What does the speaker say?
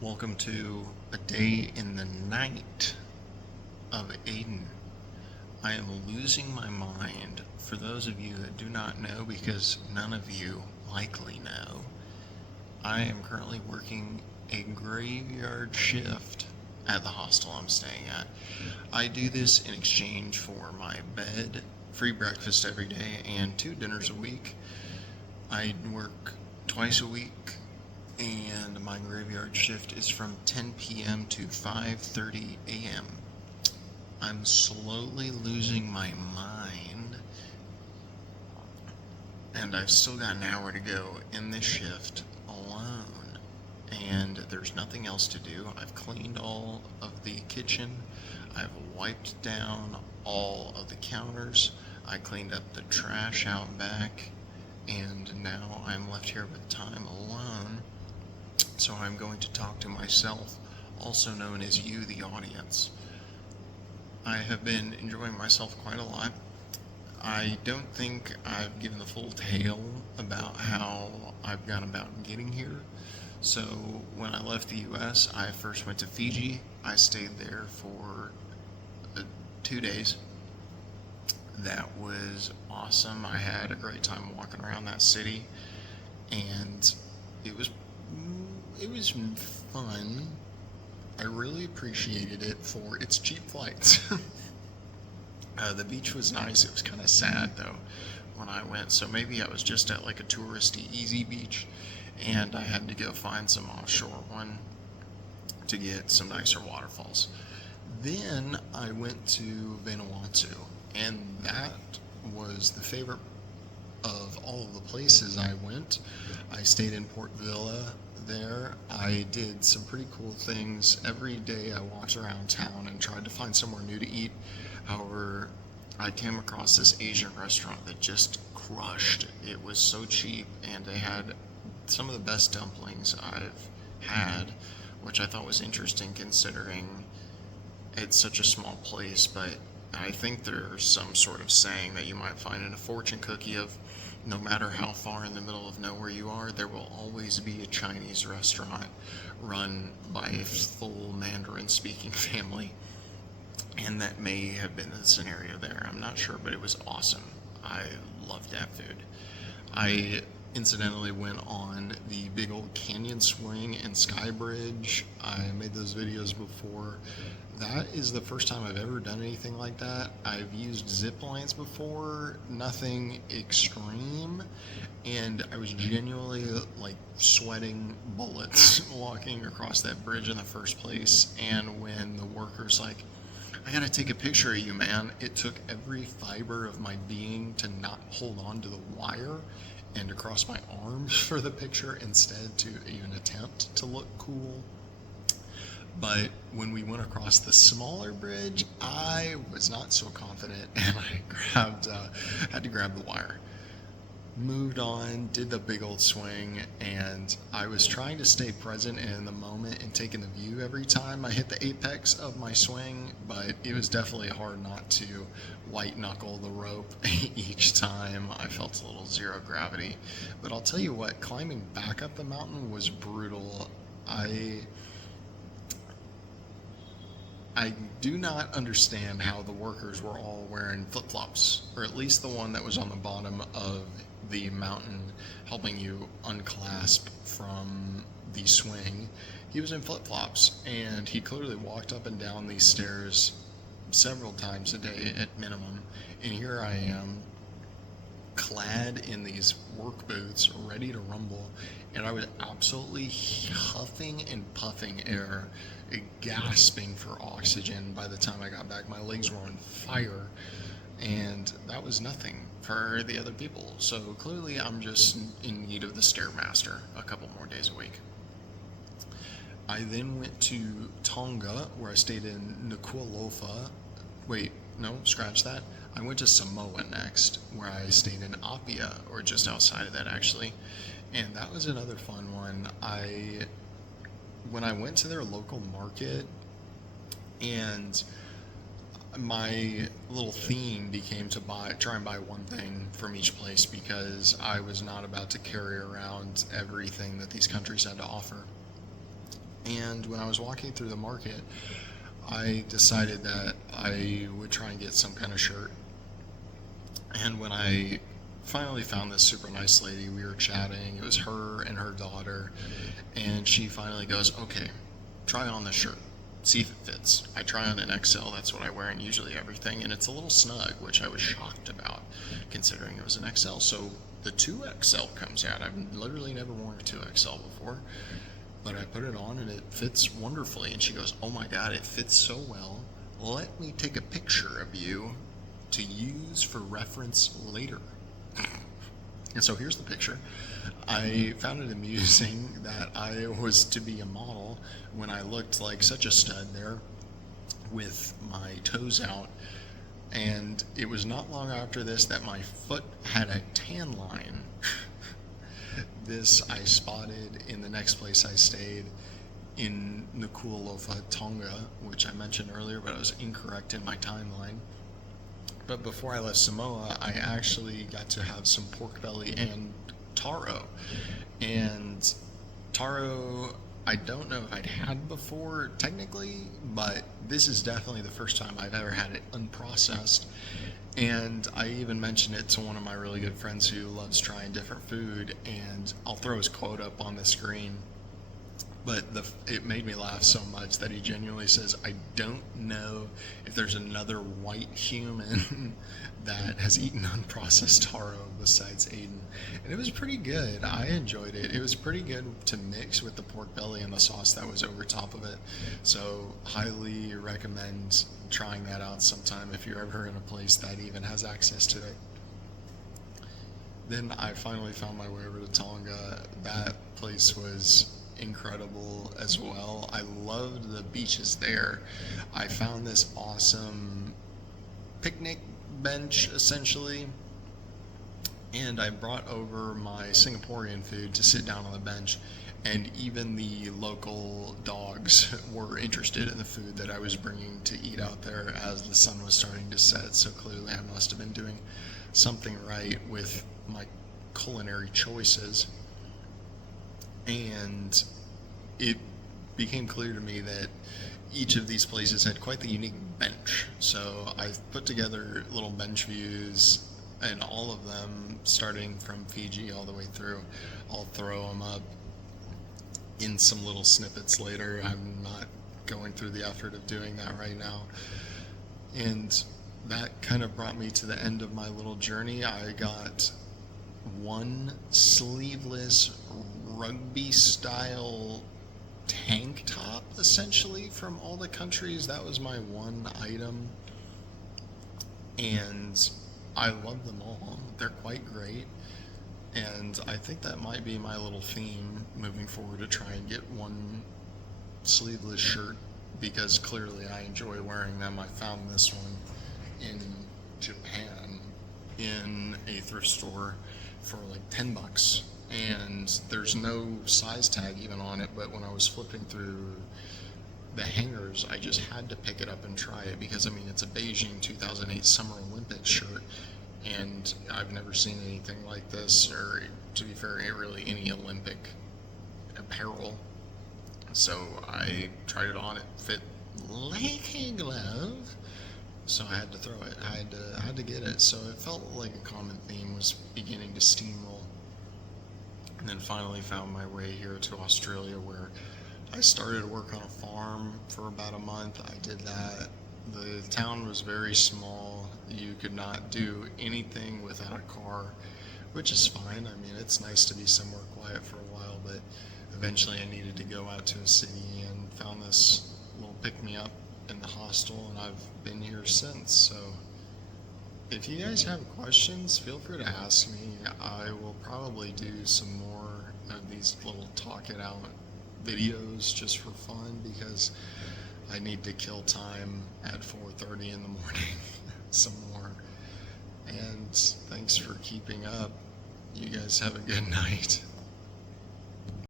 Welcome to a day in the night of Aidan. I am losing my mind. For those of you that do not know, because none of you likely know, I am currently working a graveyard shift at the hostel I'm staying at. I do this in exchange for my bed, free breakfast every day, and 2 dinners a week. I work twice a week, and my graveyard shift is from 10 p.m. to 5:30 a.m. I'm slowly losing my mind, and I've still got an hour to go in this shift alone, and there's nothing else to do. I've cleaned all of the kitchen, I've wiped down all of the counters, I cleaned up the trash out back, and now I'm left here with time alone. So I'm going to talk to myself, also known as you, the audience. I have been enjoying myself quite a lot. I don't think I've given the full tale about how I've gone about getting here. So when I left the US, I first went to Fiji. I stayed there for 2 days. That was awesome. I had a great time walking around that city, and it was it was fun. I really appreciated it for its cheap flights. The beach was nice. It was kind of sad though when I went, so maybe I was just at like a touristy easy beach, and I had to go find some offshore one to get some nicer waterfalls. Then I went to Vanuatu, and that was the favorite of all of the places I went. I stayed in Port Vila there. I did some pretty cool things. Every day I walked around town and tried to find somewhere new to eat. However, I came across this Asian restaurant that just crushed. It was so cheap, and they had some of the best dumplings I've had, which I thought was interesting considering it's such a small place. But I think there's some sort of saying that you might find in a fortune cookie of no matter how far in the middle of nowhere you are, there will always be a Chinese restaurant run by a full Mandarin speaking family. And that may have been the scenario there. I'm not sure, but it was awesome. I loved that food. I incidentally went on the big old canyon swing and sky bridge. I made those videos before. That is the first time I've ever done anything like that. I've used zip lines before, nothing extreme, and I was genuinely like sweating bullets walking across that bridge in the first place. And when the workers like, I gotta take a picture of you, man. It took every fiber of my being to not hold on to the wire and to cross my arms for the picture instead to even attempt to look cool. But when we went across the smaller bridge, I was not so confident, and had to grab the wire. Moved on, did the big old swing, and I was trying to stay present in the moment and taking the view every time I hit the apex of my swing, but it was definitely hard not to white knuckle the rope each time. I felt a little zero gravity. But I'll tell you what, climbing back up the mountain was brutal. I do not understand how the workers were all wearing flip-flops, or at least the one that was on the bottom of the mountain helping you unclasp from the swing. He was in flip-flops, and he clearly walked up and down these stairs several times a day at minimum. And here I am, clad in these work boots, ready to rumble, and I was absolutely huffing and puffing air, gasping for oxygen. By the time I got back, my legs were on fire, and that was nothing for the other people. So clearly I'm just in need of the Stairmaster a couple more days a week. I then went to Tonga, where I stayed in Nuku'alofa. Wait, no, scratch that. I went to Samoa next, where I stayed in Apia, or just outside of that actually, and that was another fun one. When I went to their local market, and my little theme became to try and buy one thing from each place, because I was not about to carry around everything that these countries had to offer. And when I was walking through the market, I decided that I would try and get some kind of shirt. And when I finally found this super nice lady, we were chatting. It was her and her daughter. And she finally goes, okay, try on this shirt. See if it fits. I try on an XL. That's what I wear in usually everything. And it's a little snug, which I was shocked about considering it was an XL. So the 2XL comes out. I've literally never worn a 2XL before. But I put it on and it fits wonderfully. And she goes, oh my God, it fits so well. Let me take a picture of you to use for reference later. And so here's the picture. I found it amusing that I was to be a model when I looked like such a stud there with my toes out. And it was not long after this that my foot had a tan line. This I spotted in the next place I stayed in Nuku'alofa, Tonga, which I mentioned earlier, but I was incorrect in my timeline. But before I left Samoa, I actually got to have some pork belly and taro. And taro, I don't know if I'd had before technically, but this is definitely the first time I've ever had it unprocessed. And I even mentioned it to one of my really good friends who loves trying different food, and I'll throw his quote up on the screen. But it made me laugh so much that he genuinely says, I don't know if there's another white human that has eaten unprocessed taro besides Aidan. And it was pretty good. I enjoyed it. It was pretty good to mix with the pork belly and the sauce that was over top of it. So highly recommend trying that out sometime if you're ever in a place that even has access to it. Then I finally found my way over to Tonga. That place was incredible as well. I loved the beaches there. I found this awesome picnic bench essentially, and I brought over my Singaporean food to sit down on the bench, and even the local dogs were interested in the food that I was bringing to eat out there as the sun was starting to set. So clearly I must have been doing something right with my culinary choices. And it became clear to me that each of these places had quite the unique bench. So I put together little bench views, and all of them, starting from Fiji all the way through. I'll throw them up in some little snippets later. I'm not going through the effort of doing that right now. And that kind of brought me to the end of my little journey. I got one sleeveless rugby style tank top essentially from all the countries. That was my one item, and I love them all. They're quite great, and I think that might be my little theme moving forward, to try and get one sleeveless shirt, because clearly I enjoy wearing them. I found this one in Japan in a thrift store for like $10, and there's no size tag even on it, but when I was flipping through the hangers, I just had to pick it up and try it, because I mean, it's a Beijing 2008 Summer Olympics shirt, and I've never seen anything like this, or to be fair, really any Olympic apparel. So I tried it on, it fit like a glove, so I had to throw it. I had to get it. So it felt like a common theme was beginning to steamroll. And then finally found my way here to Australia, where I started work on a farm for about a month. I did that. The town was very small. You could not do anything without a car, which is fine. I mean, it's nice to be somewhere quiet for a while, but eventually I needed to go out to a city, and found this little pick-me-up in the hostel, and I've been here since. So if you guys have questions, feel free to ask me. I will probably do some more of these little talk it out videos just for fun, because I need to kill time at 4:30 in the morning some more. And thanks for keeping up. You guys have a good night.